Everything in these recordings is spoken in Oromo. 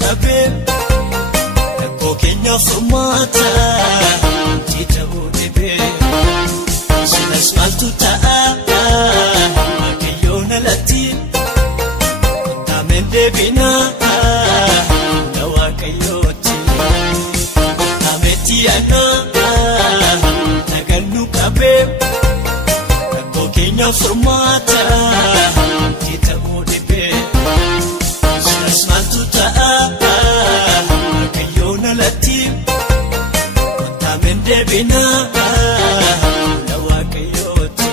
qabee rakkoo keenya furmaata tita oodhee silas maaltu ta'a waaqayyoon alatti taameen deebinaa na waaqayyooti taameetti aanaa nagannu qabee rakkoo keenya furmaata tita oodhee silas maaltu ta'a waaqayyoon alatti taameen deebinaa na waaqayyooti.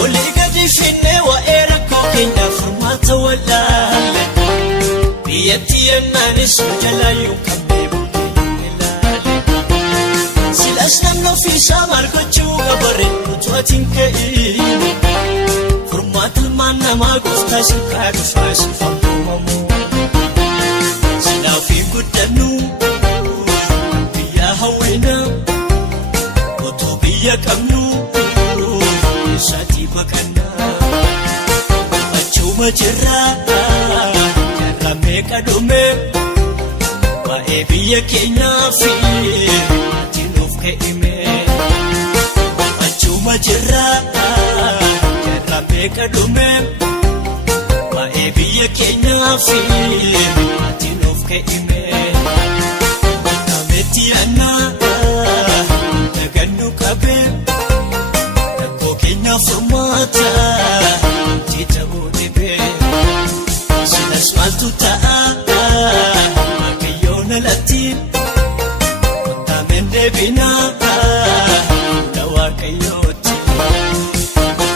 Olii gadi finnee waa'ee rakkoo keenya furmaata wallaalle biyyatti yennaanis jalaayyuu qabnee bukkee ilaale silas namni ofiisaa maal gochuu gabarreen utuu atiin ka'in furmaata ilmaan namaa gooftaa isin kaadhufaa isin fardoomamu silaa ofii guddannu biyya hawwina otoo biyya qabnu isaatii baqannaa achuma jirraa jarra meeqa dhume waa'ee biyya keenyaa fi ati nuuf ka'ime achuma jirraa jarra meeqa dhume waa'ee biyya keenyaa fi ati nuuf ka'ime taameetti aanaa nagannu qabee rakkoo keenya furmaata tita oodhee silas maaltu ta'a waaqayyoon alatti taameen deebinaa na waaqayyooti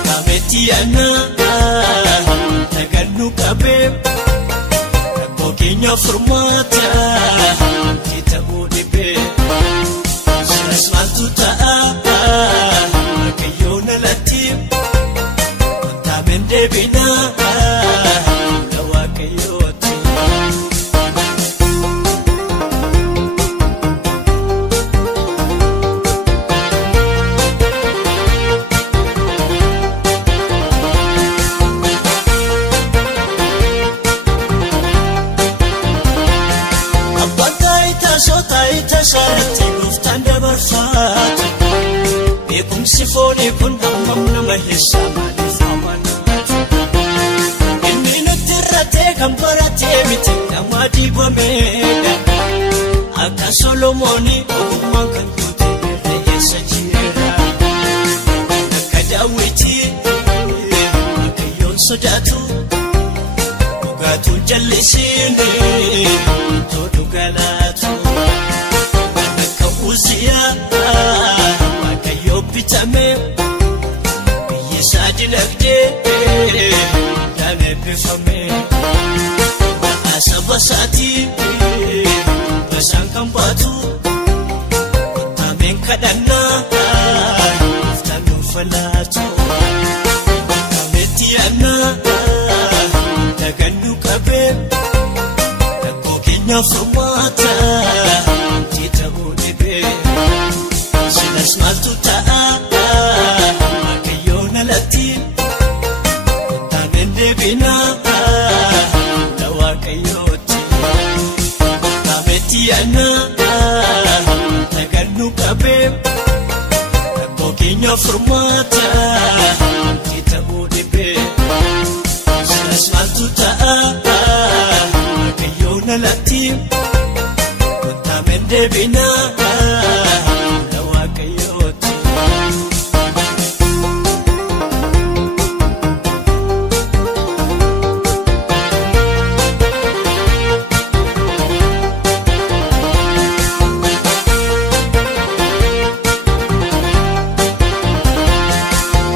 taameetti aanaa nagannu qabee rakkoo keenya furmaata tita oodhee silas maaltu ta'a waaqayyoon alatti taameen deebinaa na waaqayyooti. Abbaan taayitaa sootaayita saarratti gooftaan dabarfaatu beekumsi foonii kun hammam nama heessaa maaliif amanaatu inni nutti irratee kan baratee miti nama dibameedha akka Solomoonii ogummaan kan guute irra eessa jira akka Daawwitii waaqayyoon sodaatu dhugaatuun jallisiini itoo dhugalaatu akka Uziyaa waaqayyoo bitame biyyi isaa dinagdee dhaan eebbifame asaba isaatii basaan kan baatu taameen kadhannaa gooftaan nuuf laatu taameetti aanaa nagannu qabee rakkoo keenya furmaata tita oodhee silas maaltu ta'a waaqayyoon alatti taameen deebinaa na waaqayyooti taameetti aanaa nagannu qabee rakkoo keenya furmaata tita oodhee silas maaltu ta'a waaqayyoon alatti taameen deebinaa na waaqayyooti.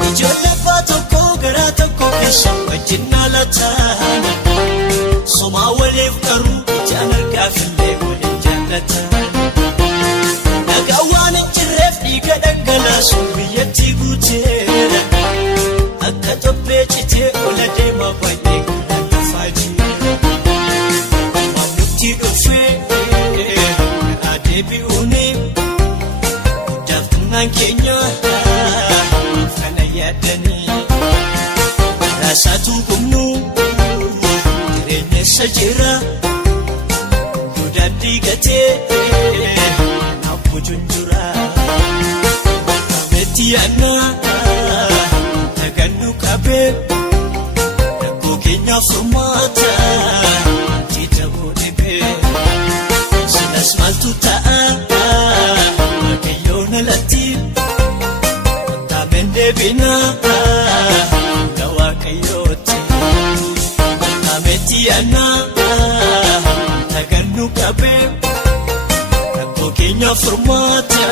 Ijoollee abbaa tokko garaa tokko keessa wajjin dhaalataan somaa waliif garuu ijaan argaafillee waliin jaallatan nagaa waan hin jirreef dhiiga dhangalaasuun biyyatti guuteera akka tophee citee ola deema baay'ee kan dhufaa jira keessa jira Dudaan diigatee Naafuu junjura Kameetti yaannaa Nagannu qabee Rakkoo keenyaaf furmaata Jijjaboo dhibee Sinas maaltu ta'a Waaqayyoon alatti Taameen deebinaa Ga Waaqayyooti Kameetti yaannaa Nagannu qabee Rakkoo keenyaaf furmaata